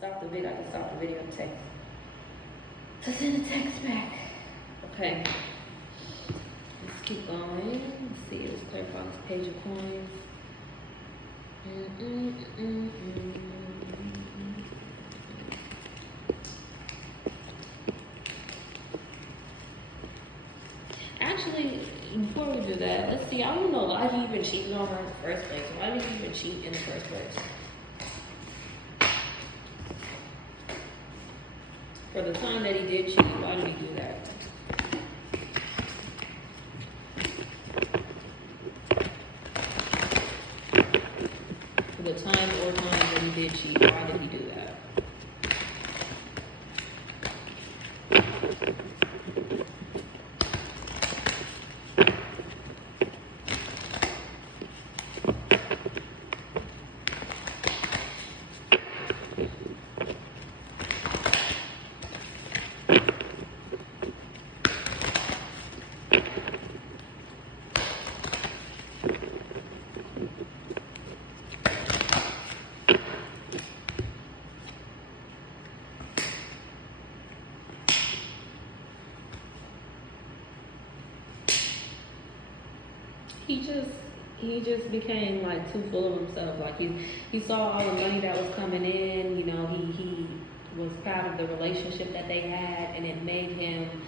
stop the video. I can stop the video and text. To send a text back. Okay. Let's keep going. Let's see. Let's clarify this page of coins. Actually, before we do that, let's see. I don't know why he even cheated on her in the first place. Why did he even cheat in the first place? For the time that he did cheat, why did he do that? For the time or times that he did cheat, why did he do that? He just became like too full of himself. Like he saw all the money that was coming in. You know, he was proud of the relationship that they had, and it made him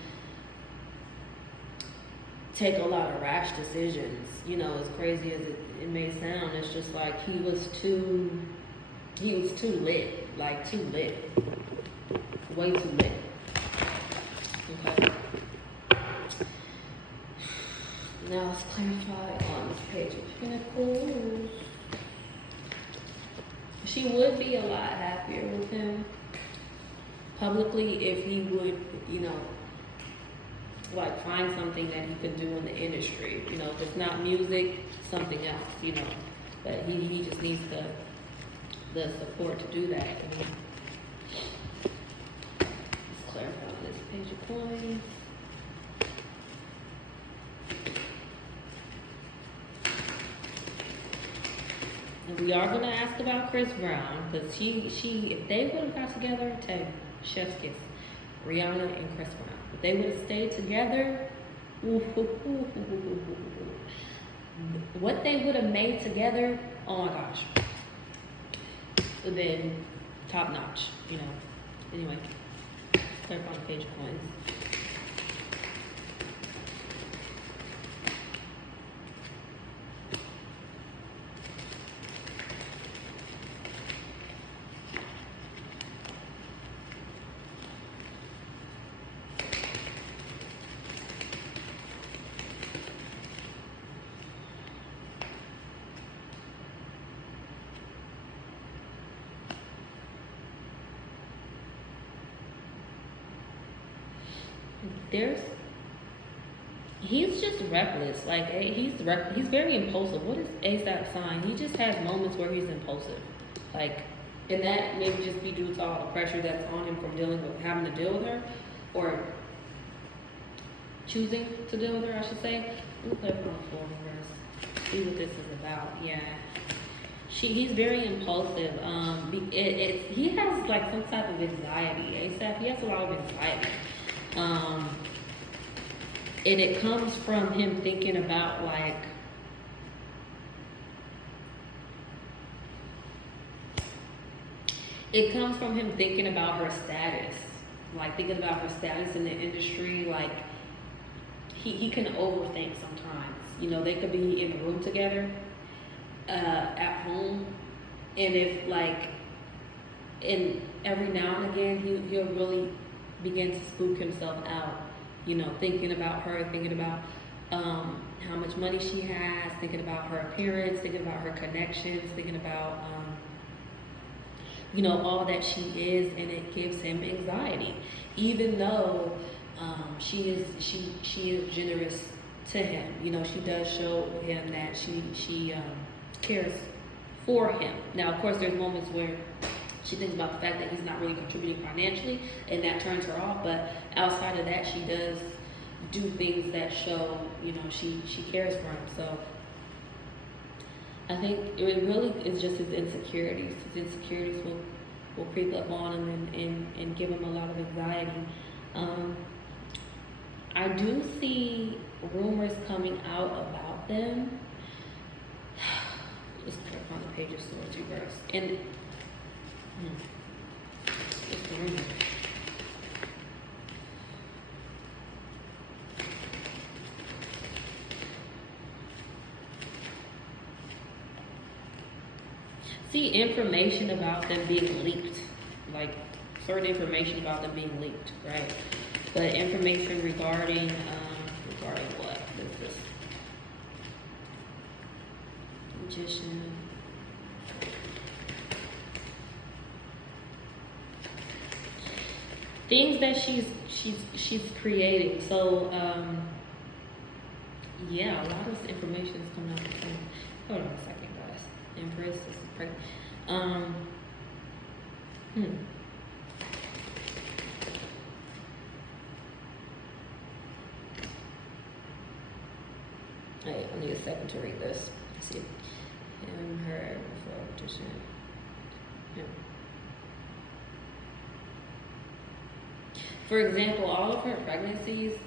take a lot of rash decisions. You know, as crazy as it may sound, it's just like he was too lit, like too lit, way too lit. Okay. Now let's clarify on this page of Pentacles. She would be a lot happier with him publicly if he would, you know, like find something that he could do in the industry. You know, if it's not music, something else, you know. But he just needs the support to do that. Let's clarify on this page of coins. We are going to ask about Chris Brown, because if they would have got together, tell you, chef's kiss, Rihanna and Chris Brown. If they would have stayed together, what they would have made together, oh my gosh, would have been top notch, you know. Anyway, clarify on the page of coins. He's just reckless. Like, he's very impulsive. What is ASAP sign? He just has moments where he's impulsive. Like, and that maybe just be due to all the pressure that's on him from having to deal with her, or choosing to deal with her, I should say. Let me play it on the floor first. See what this is about. Yeah. He's very impulsive. He has like some type of anxiety. ASAP, he has a lot of anxiety. And it comes from him thinking about like her status, like thinking about her status in the industry. Like he can overthink sometimes. You know, they could be in a room together at home, and if like, and every now and again he'll really begin to spook himself out. You know, thinking about her, thinking about how much money she has, thinking about her appearance, thinking about her connections, thinking about, you know, all that she is, and it gives him anxiety. Even though she is generous to him. You know, she does show him that she cares for him. Now, of course, there's moments where she thinks about the fact that he's not really contributing financially, and that turns her off. But outside of that, she does do things that show, you know, she cares for him. So I think it really is just his insecurities. His insecurities will creep up on them and give them a lot of anxiety. I do see rumors coming out about them. Let's clarify the pages so it's reversed. And what's the rumor? See information about them being leaked, like certain information about them being leaked, right? But information regarding what? What is this? Magician. Things that she's creating. So yeah, a lot of information is coming out. Hold on a second, guys. Empress is pregnant. Hey, I need a second to read this. Let's see. Him, her, before petition. Yeah. For example, all of her pregnancies,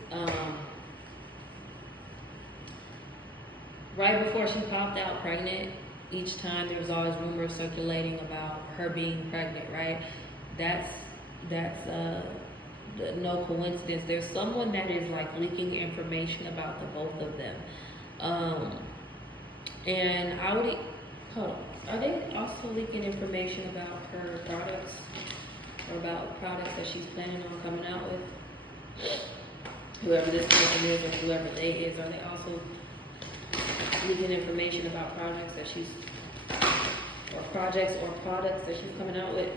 right before she popped out pregnant, each time there was always rumors circulating about her being pregnant, right? That's no coincidence. There's someone that is like leaking information about the both of them. And I would, hold on, are they also leaking information about her products or about products that she's planning on coming out with? Whoever this person is or whoever they is, are they also leaking information about projects that she's coming out with?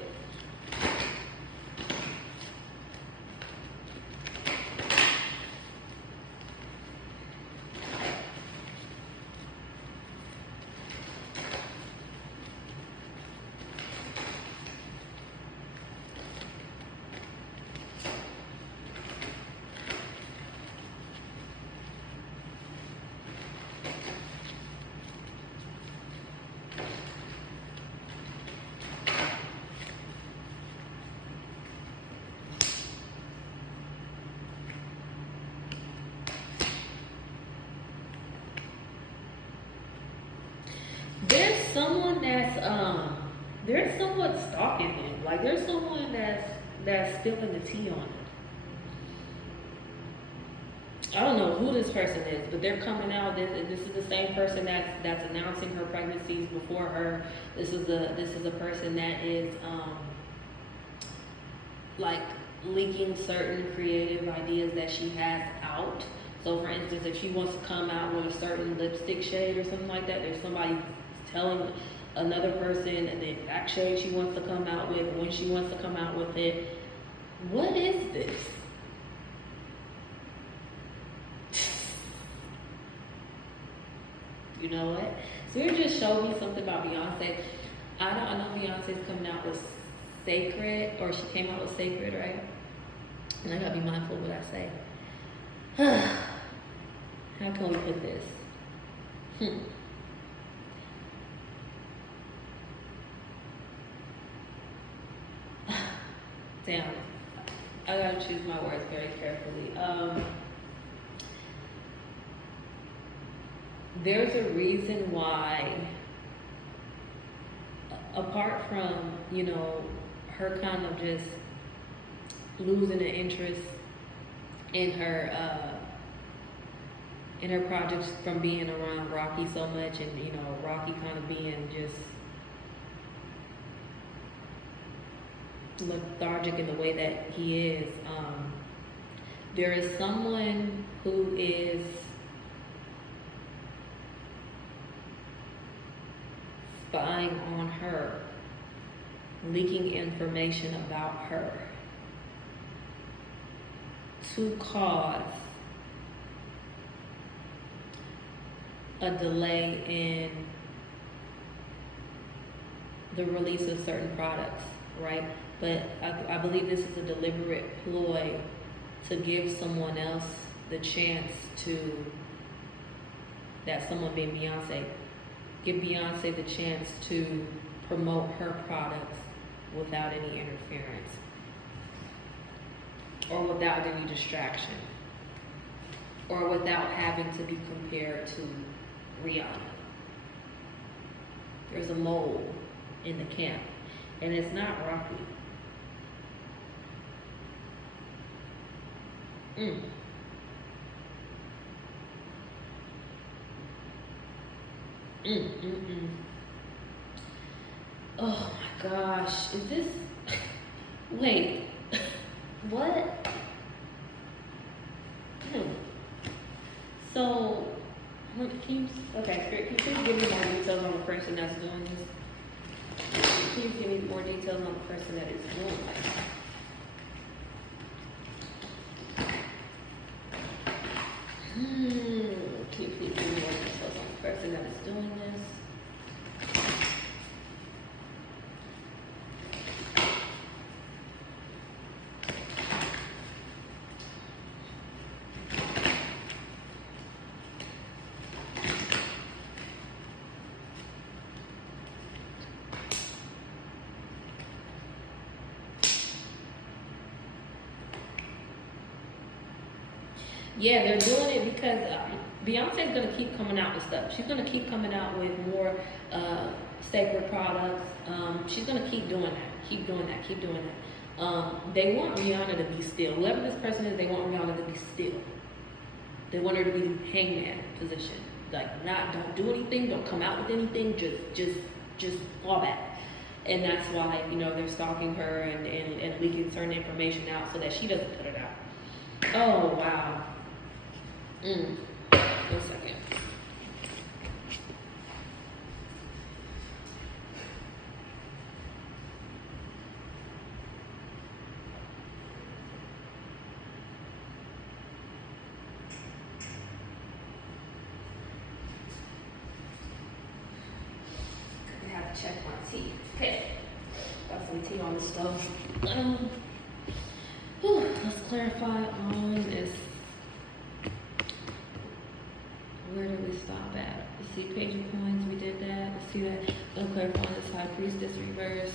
There's somewhat stalking him. Like there's someone that's spilling the tea on it. I don't know who this person is, but they're coming out. This is the same person that's announcing her pregnancies before her. This is a person that is like leaking certain creative ideas that she has out. So for instance, if she wants to come out with a certain lipstick shade or something like that, there's somebody telling another person the exact shade she wants to come out with, when she wants to come out with it. What is this? You know what? So you just showed me something about Beyonce. I know Beyonce's coming out with Sacred, or she came out with Sacred, right? And I gotta be mindful of what I say. How can we put this? Damn, I gotta choose my words very carefully. There's a reason why, apart from, you know, her kind of just losing an interest in her projects from being around Rocky so much, and you know, Rocky kind of being just lethargic in the way that he is. There is someone who is spying on her, leaking information about her to cause a delay in the release of certain products, right? But I believe this is a deliberate ploy to give someone else the chance to, that someone being Beyonce, give Beyonce the chance to promote her products without any interference or without any distraction or without having to be compared to Rihanna. There's a mole in the camp, and it's not Rocky. Mm. Oh my gosh, is this, wait, what? So, can you please give me more details on the person that's doing this? Please give me more details on the person that is doing this. Can you please give me more details on the person that is doing this? Yeah, they're doing it because Beyonce's gonna keep coming out with stuff. She's gonna keep coming out with more sacred products. She's gonna keep doing that, keep doing that, keep doing that. They want Rihanna to be still. Whoever this person is, they want Rihanna to be still. They want her to be the hangman position. Like, don't do anything, don't come out with anything, just fall back. And that's why, they're stalking her and leaking certain information out so that she doesn't put it out. Oh, wow. 1 second. I have to check my tea. Okay. Got some tea on the stove. Let's clarify on this. Where did we stop at? Let's see, page of coins, we did that. Let's see that. Let's clarify on this high priestess reverse.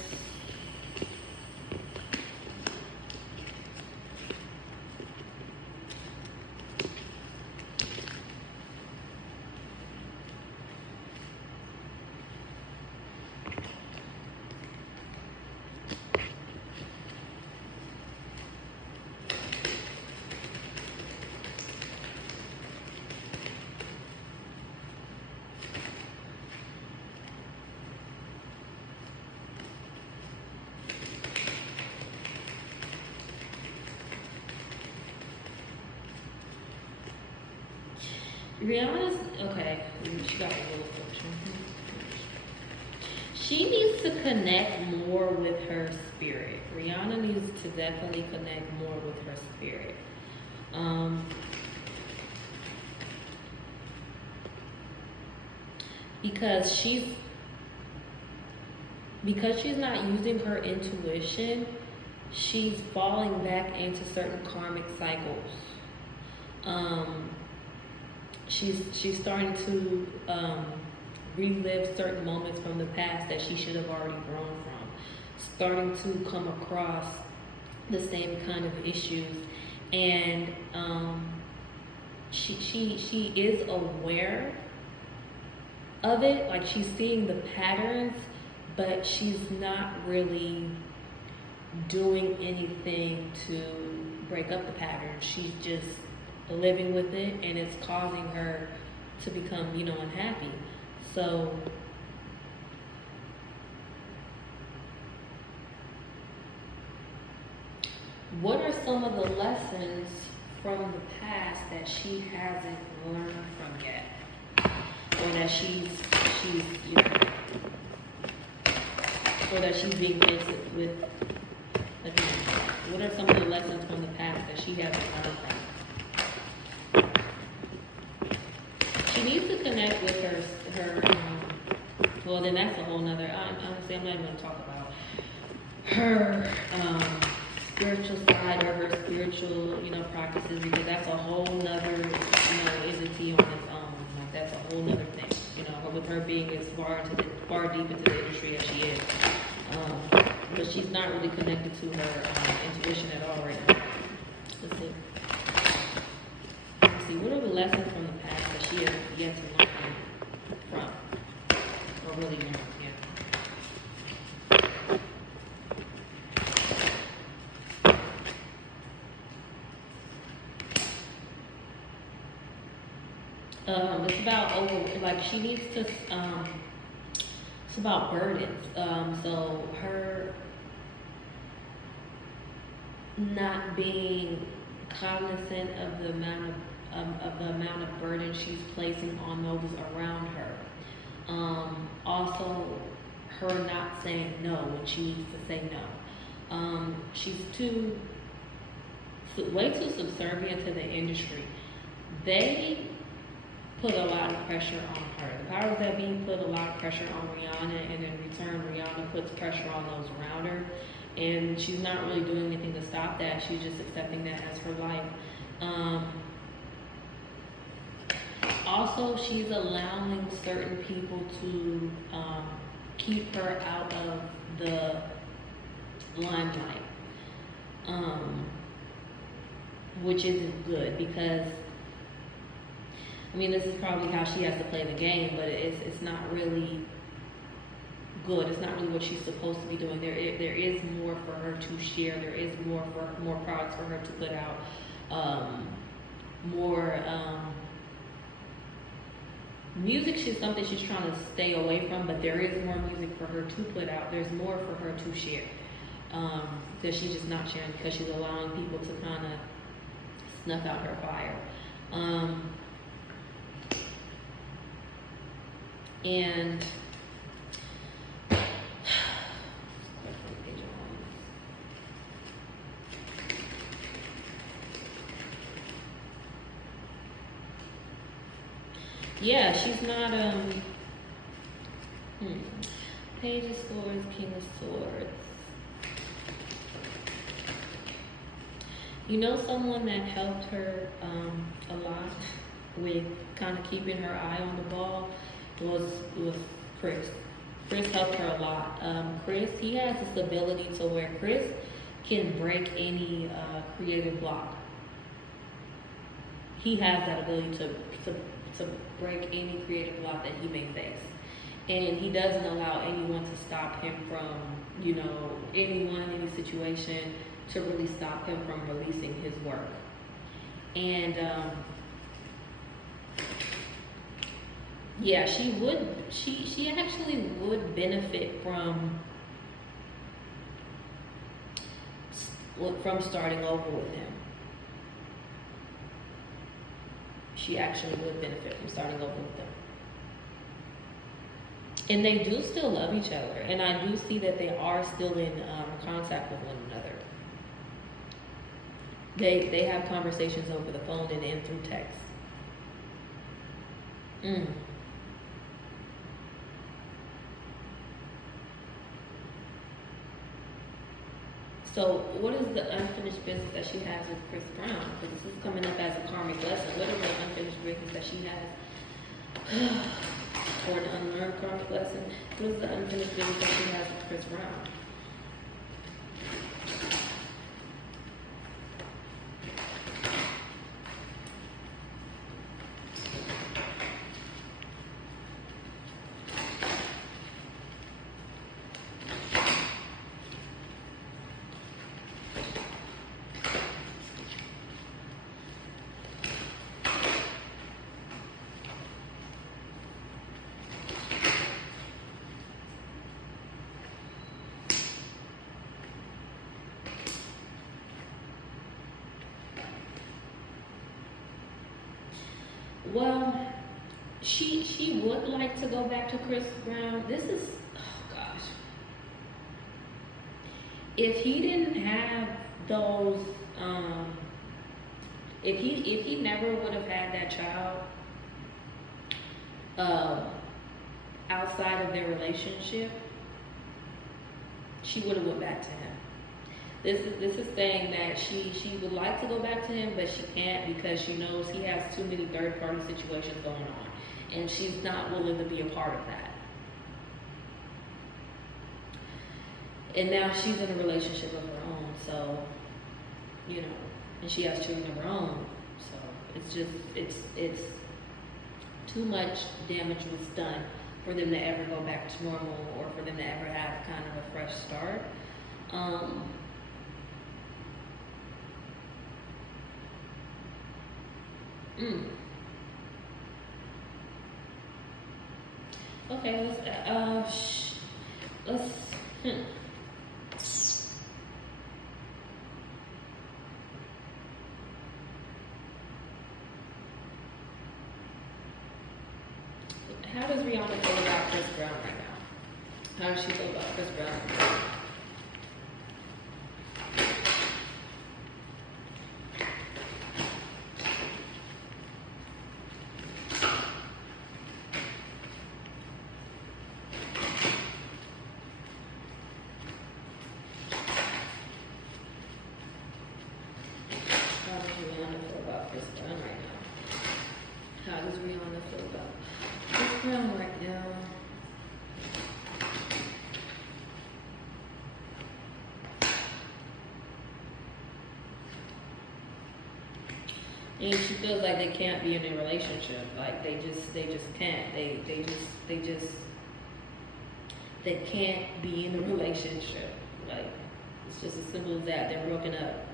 Rihanna's, okay, she got a little picture. She needs to connect more with her spirit. Rihanna needs to definitely connect more with her spirit. Because she's not using her intuition, she's falling back into certain karmic cycles. She's starting to relive certain moments from the past that she should have already grown from. Starting to come across the same kind of issues, and she is aware of it. Like, she's seeing the patterns, but she's not really doing anything to break up the pattern. She's just living with it, and it's causing her to become, unhappy. So what are some of the lessons from the past that she hasn't learned from yet, or that she's or that she's being faced with again? What are some of the lessons from the past that she hasn't learned from? She needs to connect with her well, then that's a whole nother, honestly, I'm not even going to talk about her spiritual side or her spiritual, practices, because that's a whole nother, entity on its own. Like, that's a whole nother thing, with her being as far deep into the industry as she is. but she's not really connected to her intuition at all right now. Let's see. Let's see, what are the lessons from the past that she has yet to learn from? Or really learn, yeah. It's about she needs to, it's about burdens. So her not being cognizant of the amount of burden she's placing on those around her. Also, her not saying no when she needs to say no. She's way too subservient to the industry. They put a lot of pressure on her. The powers that be put a lot of pressure on Rihanna, and in return, Rihanna puts pressure on those around her. And she's not really doing anything to stop that. She's just accepting that as her life. Also, she's allowing certain people to keep her out of the limelight, which isn't good because, I mean, this is probably how she has to play the game, but it's not really good. It's not really what she's supposed to be doing. There is more for her to share. There is more products for her to put out. Music is something she's trying to stay away from, but there is more music for her to put out. There's more for her to share that she's just not sharing because she's allowing people to kind of snuff out her fire. And yeah, she's not, Page of Swords, King of Swords. You know, someone that helped her a lot with kind of keeping her eye on the ball was Chris. Chris helped her a lot. Chris, he has this ability to where Chris can break any creative block. He has that ability to break any creative block that he may face. And he doesn't allow anyone to stop him from, anyone, any situation to really stop him from releasing his work. And yeah, she actually would benefit from starting over with him. She actually would benefit from starting over with them. And they do still love each other. And I do see that they are still in contact with one another. They have conversations over the phone and through text. So what is the unfinished business that she has with Chris Brown? Because this is coming up as a karmic lesson. What is the unfinished business that she has? Or an unlearned karmic lesson? What is the unfinished business that she has with Chris Brown? Well, she would like to go back to Chris Brown. This is, oh gosh. If he didn't have those, if he never would have had that child, outside of their relationship, she would have went back to him. This is saying that she would like to go back to him, but she can't because she knows he has too many third-party situations going on, and she's not willing to be a part of that. and now she's in a relationship of her own. So, you know, and she has children of her own. So it's just it's too much damage was done for them to ever go back to normal, or for them to ever have kind of a fresh start. Okay, let's. How does Rihanna feel about Chris Brown right now? How does she feel about Chris Brown? How does Rihanna feel about Chris Brown right now? How does Rihanna feel about Chris Brown right now? And she feels like they can't be in a relationship. Like they just can't. They can't be in a relationship. Like it's just as simple as that. They're broken up.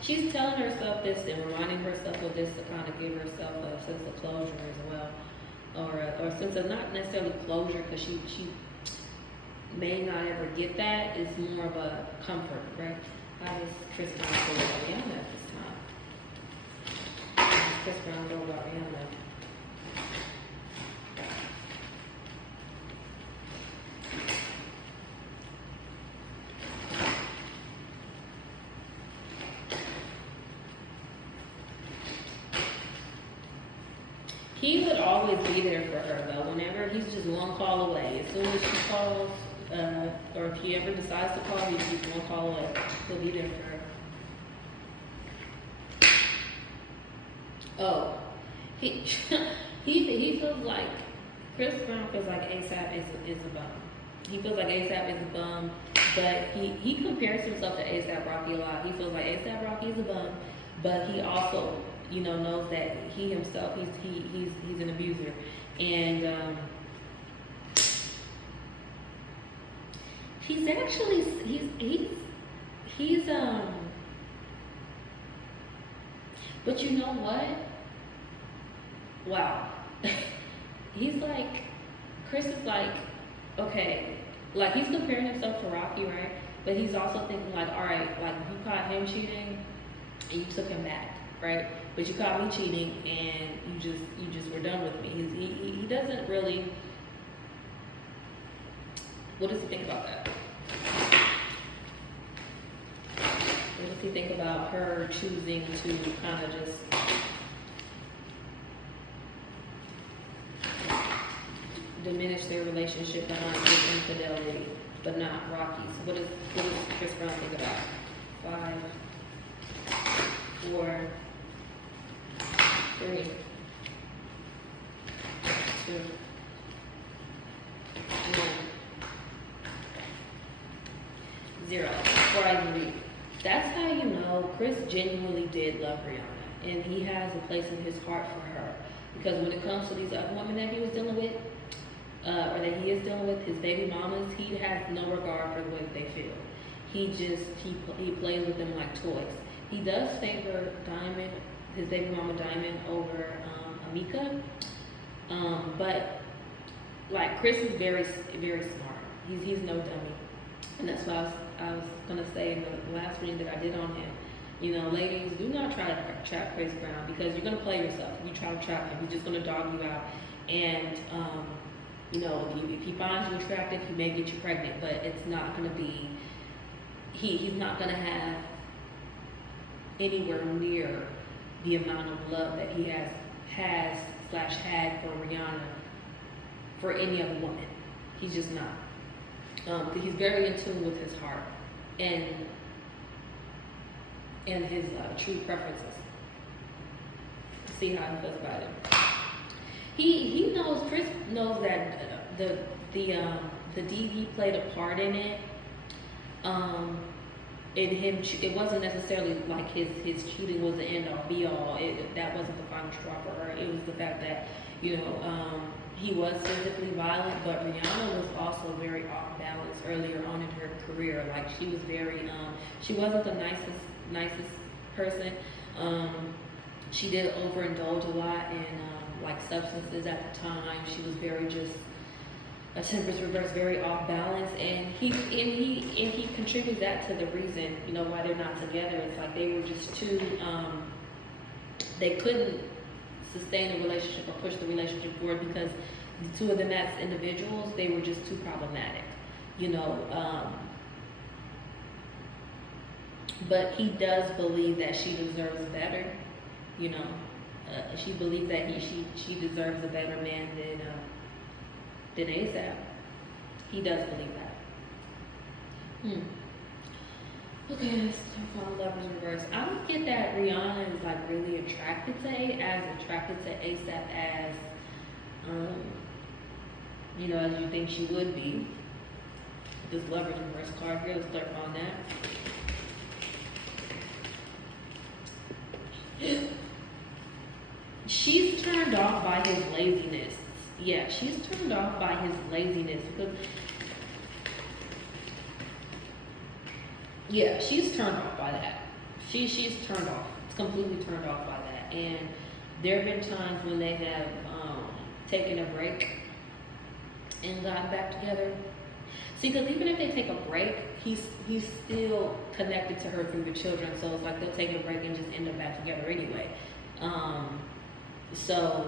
She's telling herself this and reminding herself of this to kind of give herself a sense of closure as well, or a sense of not necessarily closure, because she may not ever get that. It's more of a comfort, right? How does Chris Brown feel about Rihanna at this time? How does Chris Brown feel about Rihanna? He would always be there for her though. Whenever he's just one call away. As soon as she calls, or if he ever decides to call, he's one call away. He'll be there for her. Oh, he he feels like Chris Brown feels like ASAP is a bum. He feels like ASAP is a bum, but he compares himself to ASAP Rocky a lot. He feels like ASAP Rocky is a bum, but he also, you know, knows that he himself he's an abuser, and he's actually he's but you know what? Wow. He's like, Chris is like, okay, like he's comparing himself to Rocky, right? But he's also thinking like, all right, like you caught him cheating and you took him back, right? But you caught me cheating and you just were done with me. He doesn't really. What does he think about that? What does he think about her choosing to kind of just diminish their relationship behind his infidelity, but not Rocky's? What does Chris Brown think about? 5, 4, 3, 2, 1. Zero. Before I even read. That's how you know Chris genuinely did love Rihanna, and he has a place in his heart for her. Because when it comes to these other women that he was dealing with, or that he is dealing with, his baby mamas, he has no regard for the way they feel. He plays with them like toys. He does favor Diamond, his baby mama Diamond, over Amika, but like Chris is very smart. He's no dummy, and that's why I was gonna say in the last reading that I did on him. You know, ladies, do not try to trap Chris Brown, because you're gonna play yourself. If you try to trap him, he's just gonna dog you out, and you know, if he finds you attractive, he may get you pregnant, but it's not gonna be. He's not gonna have anywhere near the amount of love that he has had for Rihanna for any other woman. He's just not. Because he's very in tune with his heart and his true preferences. See how he feels about it. Chris knows that the DV played a part in it. In him, it wasn't necessarily like his cheating was the end all be all. That wasn't the final straw for her. It was the fact that, you know, he was physically violent, but Rihanna was also very off balance earlier on in her career. Like she was very, she wasn't the nicest person. She did overindulge a lot in like substances at the time. She was very just a tempest reverse, very off balance, and he contributes that to the reason, you know, why they're not together. It's like they were just too, they couldn't sustain the relationship or push the relationship forward because the two of them as individuals, they were just too problematic, you know. But he does believe that she deserves better, you know. She believes that she deserves a better man than ASAP. He does believe that. Okay, let's talk about lovers reverse. I don't get that Rihanna is like really attracted to ASAP as you know, as you think she would be. This lovers reverse card here, let's clarify on that. She's turned off by his laziness. Yeah, she's turned off by his laziness because, yeah, she's turned off by that. She's turned off. It's completely turned off by that. And there have been times when they have taken a break and gotten back together. See, because even if they take a break, he's still connected to her through the children. So it's like they'll take a break and just end up back together anyway. So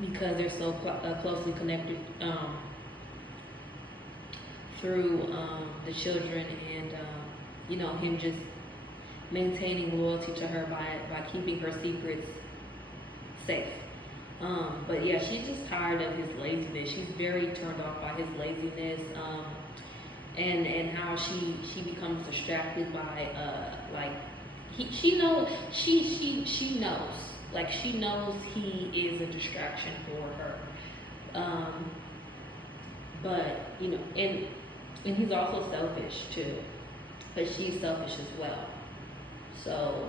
because they're so closely connected through the children and you know, him just maintaining loyalty to her by keeping her secrets safe. But yeah, she's just tired of his laziness. She's very turned off by his laziness, and how she becomes distracted by like she knows like she knows he is a distraction for her. But you know, and he's also selfish too. But she's selfish as well. So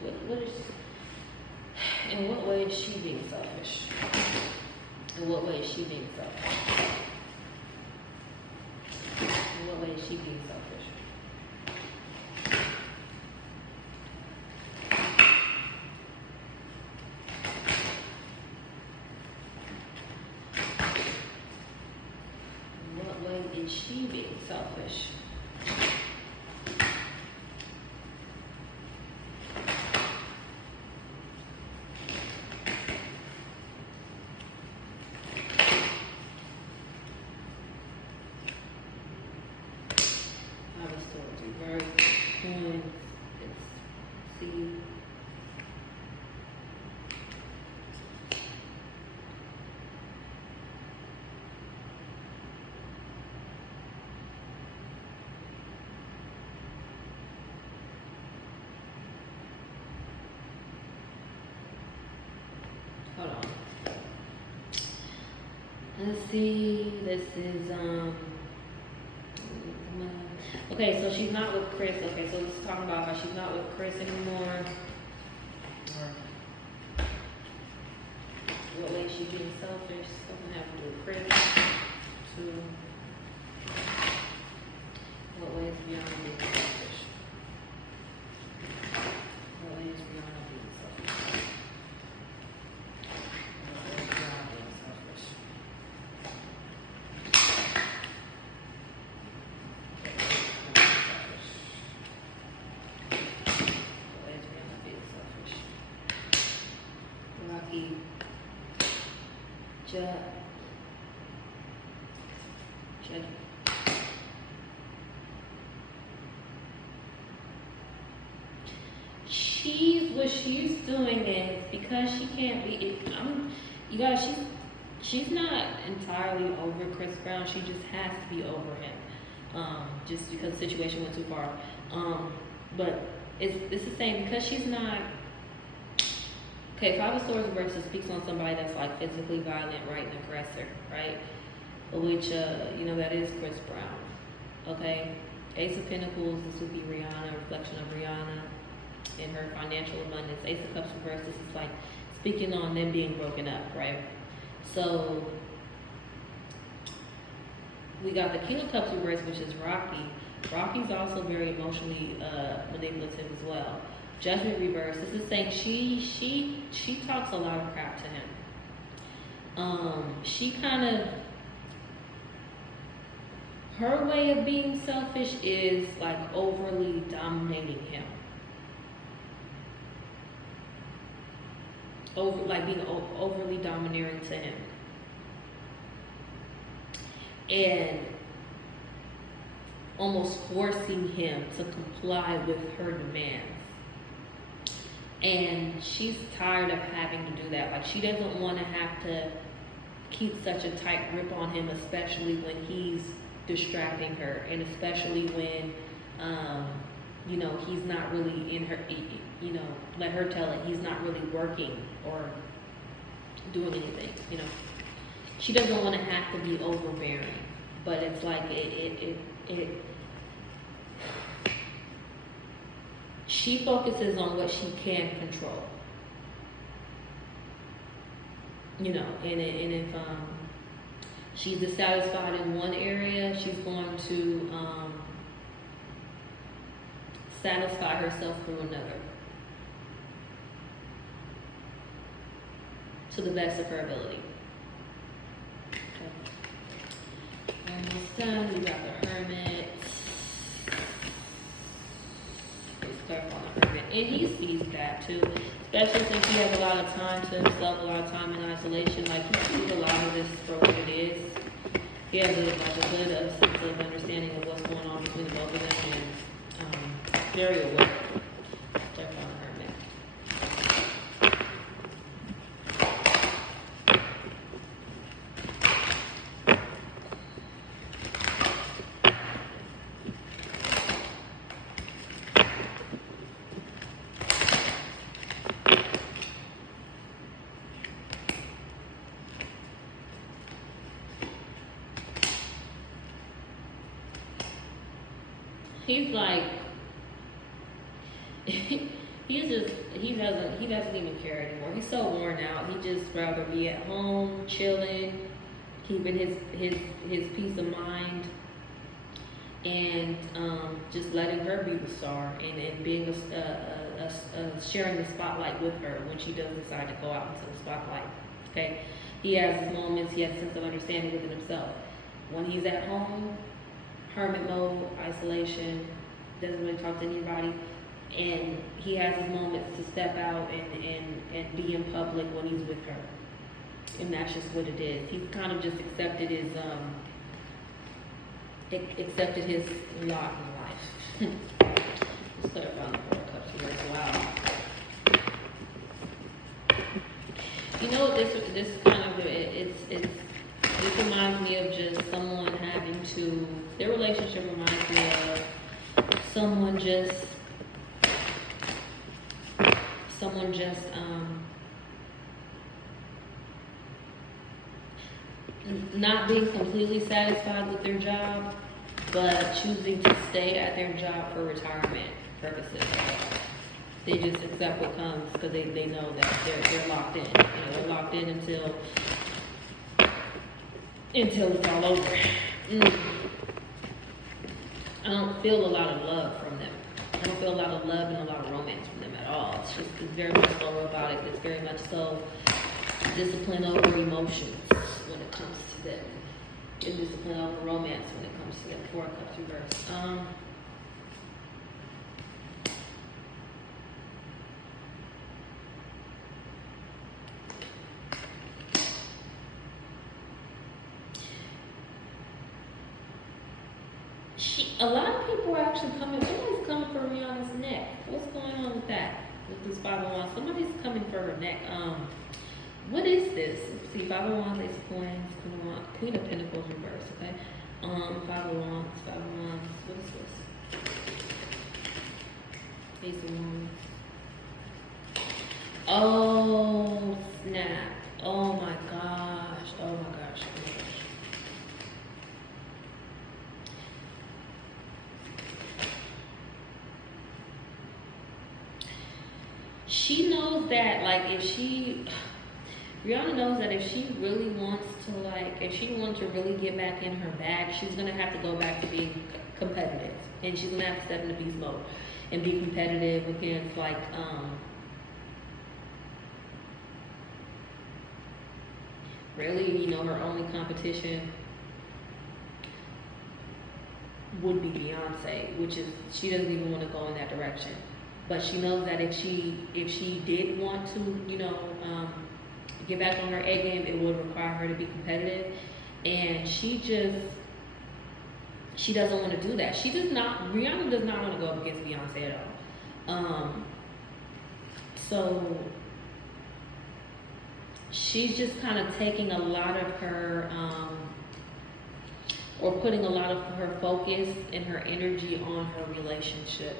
what is, in what way is she being selfish? In what way is she being selfish? In what way is she being selfish? In what way is she being selfish? Hold on. Let's see. This is okay, so she's not with Chris. Okay, so let's talk about how she's not with Chris anymore. Or what way she's being selfish. Something having to do with Chris. Two. What way is Rihanna being selfish? What way is Rihanna being selfish? What she's doing is because she can't be. You guys, she's not entirely over Chris Brown. She just has to be over him, just because the situation went too far. But it's the same because she's not. Okay, Five of Swords versus speaks on somebody that's like physically violent, right, and aggressor, right? which, that is Chris Brown. Okay? Ace of Pentacles, this would be Rihanna, reflection of Rihanna and her financial abundance. Ace of Cups reversed, this is like speaking on them being broken up, right? So, we got the King of Cups reversed, which is Rocky. Rocky's also very emotionally manipulative as well. Judgment reverse. This is saying she talks a lot of crap to him. She kind of, her way of being selfish is like overly dominating him. Being overly domineering to him. And almost forcing him to comply with her demands. And she's tired of having to do that. Like, she doesn't want to have to keep such a tight grip on him, especially when he's distracting her, and especially when, he's not really in her, let her tell it, he's not really working or doing anything, She doesn't want to have to be overbearing, but it's like she focuses on what she can control, and if she's dissatisfied in one area, she's going to satisfy herself through another, to the best of her ability. Almost done. We got the Hermit. Let's clarify the Hermit. And he sees that too. Especially since he has a lot of time to himself, a lot of time in isolation. Like, he sees a lot of this for what it is. He has a good sense of understanding of what's going on between the both of them, and very aware. Clarify the Hermit. He's like, he doesn't even care anymore. He's so worn out. He just rather be at home, chilling, keeping his peace of mind, and just letting her be the star, and being sharing the spotlight with her when she does decide to go out into the spotlight. Okay, he has his moments. He has a sense of understanding within himself. When he's at home, hermit mode, isolation, doesn't really talk to anybody, and he has his moments to step out and be in public when he's with her, and that's just what it is. He's kind of just accepted his lot in life. Let's clarify the Four of Cups here as well. This kind of this reminds me of just someone having to, their relationship reminds me of someone just not being completely satisfied with their job, but choosing to stay at their job for retirement purposes. They just accept what comes because they know that they're locked in. They're locked in until it's all over. I don't feel a lot of love from them. I don't feel a lot of love and a lot of romance from them at all. It's very much so robotic. It's very much so discipline over emotions when it comes to them. And discipline over romance when it comes to them. Four of Cups reverse. A lot of people are actually coming. Somebody's coming for Rihanna's neck. What's going on with that? With this 5 of Wands, somebody's coming for her neck. What is this? Let's see, 5 of Wands, Ace of Coins, Queen of Pentacles reverse. Okay. 5 of Wands, 5 of Wands. What is this? Ace of Wands. Oh snap! Oh my gosh! Oh my gosh! Oh my gosh! she knows that, like, Rihanna knows that if she really wants to, like, if she wants to really get back in her bag, she's gonna have to go back to being competitive, and she's gonna have to step into beast mode and be competitive against, like, really, her only competition would be Beyonce, which is, she doesn't even want to go in that direction. But she knows that if she did want to, get back on her A game, it would require her to be competitive, and she doesn't want to do that. Rihanna does not want to go up against Beyonce at all. So she's just kind of taking a lot of her, or putting a lot of her focus and her energy on her relationship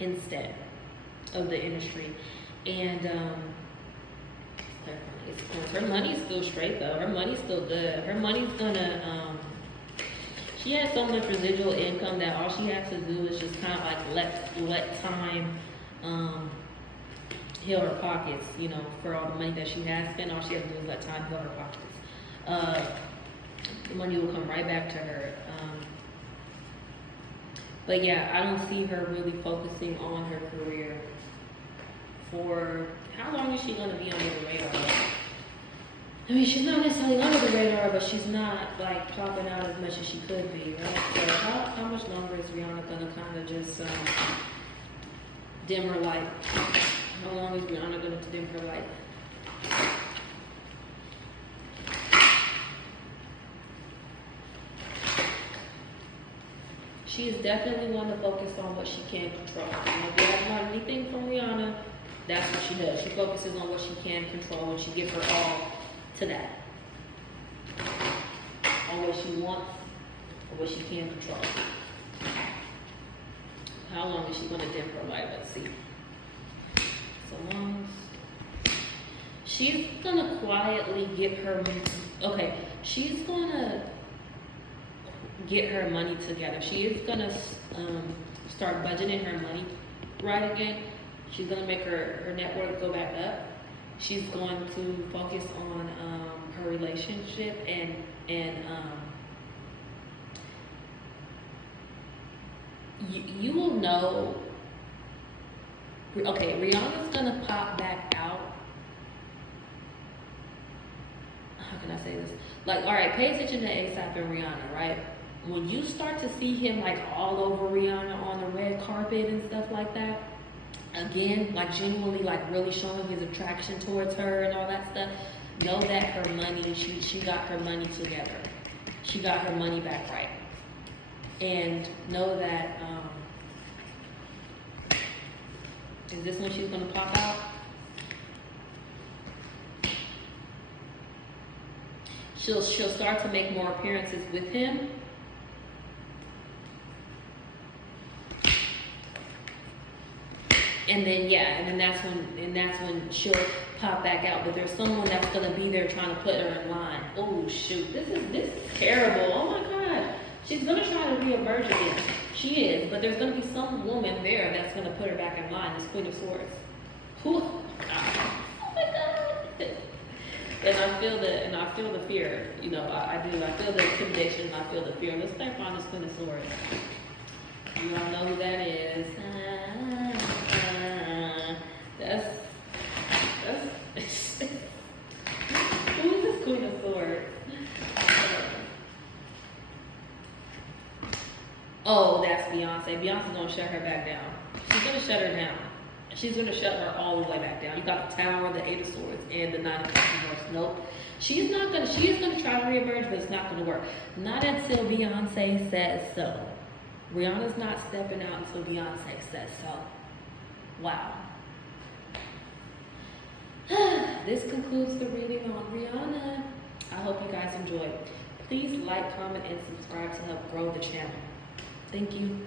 instead of the industry. And her money's still straight though. Her money's still good. Her money's gonna, she has so much residual income that all she has to do is just kind of like let time heal her pockets, for all the money that she has spent. All she has to do is let time heal her pockets. The money will come right back to her. But yeah, I don't see her really focusing on her career. For how long is she going to be under the radar? I mean, she's not necessarily under the radar, but she's not like popping out as much as she could be, right? So how much longer is Rihanna going to kind of just dim her light? How long is Rihanna going to dim her light? She is definitely one to focus on what she can control. If you haven't heard anything from Rihanna, that's what she does. She focuses on what she can control, and she gives her all to that. On what she wants, or what she can control. How long is she going to dim her light? Let's see. So long. She's going to quietly get her, she's going to get her money together. She is going to start budgeting her money right again. She's going to make her net worth go back up. She's going to focus on her relationship and you will know. Okay, Rihanna's going to pop back out. How can I say this? Like, all right, pay attention to A$AP and Rihanna, right? When you start to see him like all over Rihanna on the red carpet and stuff like that, again, like genuinely like really showing his attraction towards her and all that stuff, know that her money, she got her money together. She got her money back right. And know that, is this when she's gonna pop out? She'll start to make more appearances with him. And then that's when she'll pop back out. But there's someone that's gonna be there trying to put her in line. Oh shoot, this is terrible. Oh my God, she's gonna try to reemerge again. She is, but there's gonna be some woman there that's gonna put her back in line. This Queen of Swords. Oh my God. And I feel the fear. I do. I feel the intimidation. I feel the fear. Let's play on this Queen of Swords. You all know who that is. That's who is this Queen of Swords? Oh, that's Beyonce. Beyonce's gonna shut her back down. She's gonna shut her down. She's gonna shut her all the way back down. You got the Tower, the Eight of Swords, and the Nine of Pentacles. Nope. She is gonna try to reemerge, but it's not gonna work. Not until Beyonce says so. Rihanna's not stepping out until Beyonce says so. Wow. This concludes the reading on Rihanna. I hope you guys enjoyed. Please like, comment, and subscribe to help grow the channel. Thank you.